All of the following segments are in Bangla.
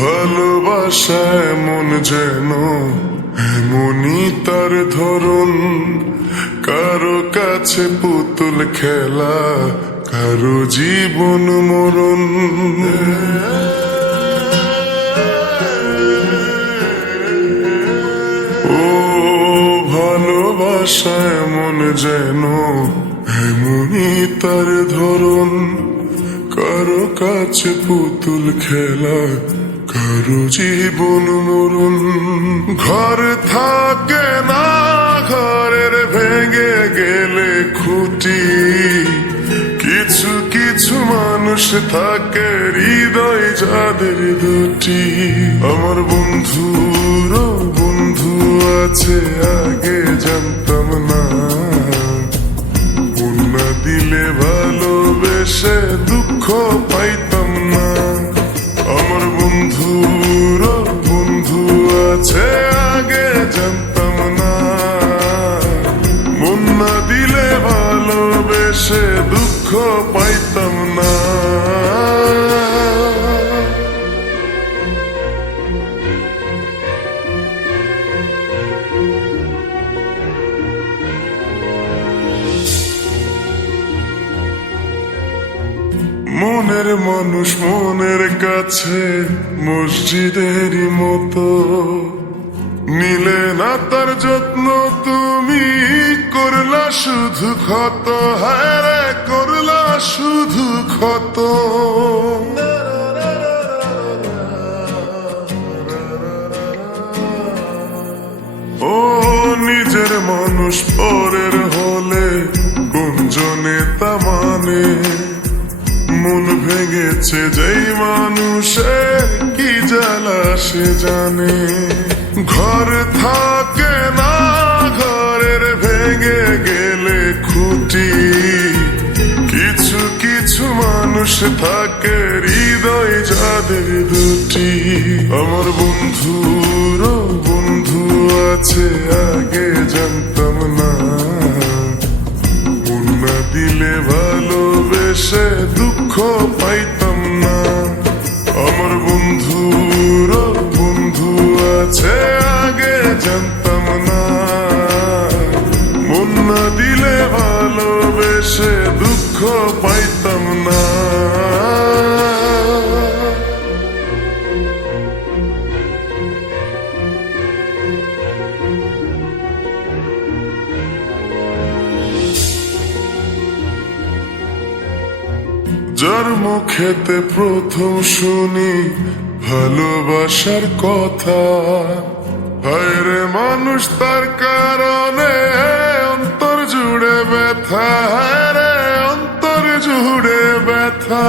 ভালোবাসা এমন যেন এমনই তার ধরন, কারো কাছে পুতুল খেলা, কারো জীবন মরণ। ও ভালোবাসা এমন যেন এমনই তার ধরন, কারো কাছে পুতুল খেলা, কারো জীবন মরণ। ঘর থাকে না, ঘরের ভেঙে গেলে খুঁটি, কিছু কিছু মানুষ থাকে হৃদয় যাদের দুটি। আমার বন্ধুর বন্ধু আছে আগে জানতাম না, মন না দিলে ভালোবেসে দুঃখ পাইতাম না। আমার বন্ধুর বন্ধু আছে আগে জানতাম না, মন না দিলে ভালোবেসে দুঃখ পাইতাম না। মনের মানুষ মনের কাছে মসজিদেরই মতো, নিলে না তার যত্ন তুমি করলা শুধু ক্ষত। হায় রে করলা শুধু ক্ষত। ও নিজের মানুষ পরের হলে গুঞ্জনে তা মানে, মন ভেঙেছে যেই মানুষের কি জ্বালা সে জানে। ঘর থাকে না, ঘরের ভেঙে গেলে খুঁটি, কিছু কিছু মানুষ থাকে হৃদয় যাদের দুটি। আমার বন্ধুর বন্ধু আছে আগে জানতাম না, মন না দিলে ভালোবেসে দুঃখ পাইতাম না। আমার বন্ধুর বন্ধু আছে আগে জানতাম না, মন না দিলে ভালোবেসে দুঃখ পাইতাম না। যার মুখেতে প্রথম শুনি ভালোবাসার কথা, হায় রে মানুষ তার কারণে অন্তর জুড়ে ব্যথা। হায় রে অন্তর জুড়ে ব্যথা।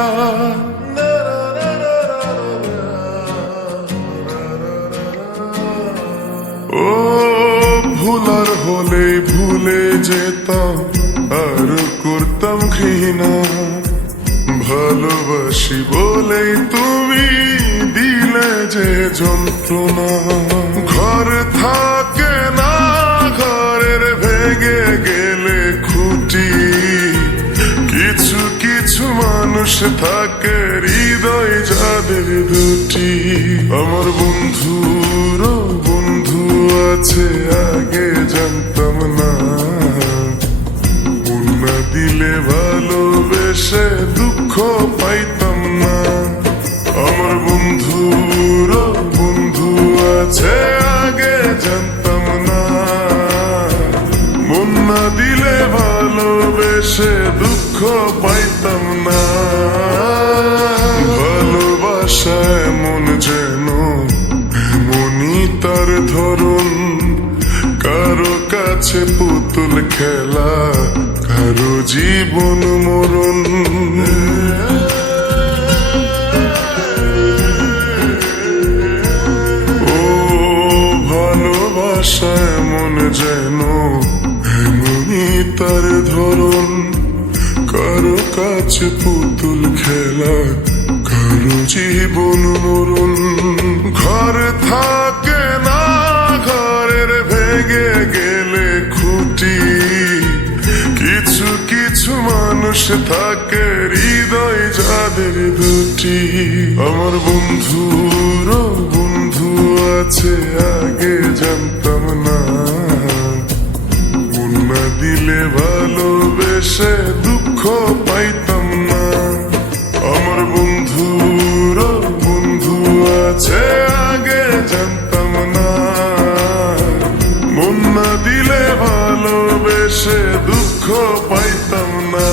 ও ভুলার হলেই ভুলে যেতাম, আর করতাম ঘৃণা। ভালোবাসি বলেই তুমি দিলে যে যন্ত্রণা। ঘর থাকে না, ঘরের ভেঙে গেলে খুঁটি, কিছু কিছু মানুষ থাকে হৃদয় যাদের দুটি। আমার বন্ধুর বন্ধু আছে আগে জানতাম না, মন না দিলে ভালোবেসে দুঃখ পাইতাম না। আমার বন্ধুর বন্ধু আছে আগে জানতাম না, মন না দিলে ভালোবেসে দুঃখ পাইতাম না। ভালোবাসা এমন যেন এমনই তার ধরন, কারো কাছে পুতুল খেলা, কারো জীবন মরণ। ও ভালোবাসা এমন যেন এমনই তার ধরন, কারো কাছে পুতুল খেলা, কারো জীবন মরণ। ঘর থাকে না, ঘরের ভেঙে গেলে খুঁটি, কিছু কিছু মানুষ থাকে হৃদয় যাদের চাঁদের দুটি। আমার বন্ধুর বন্ধু আছে আগে জানতাম না, মন না দিলে ভালোবেসে দুঃখ পাইতাম না। আমার বন্ধুর বন্ধু আছে আগে জানতাম না, মন না দিলে ভালোবেসে দুঃখ পাইতাম না।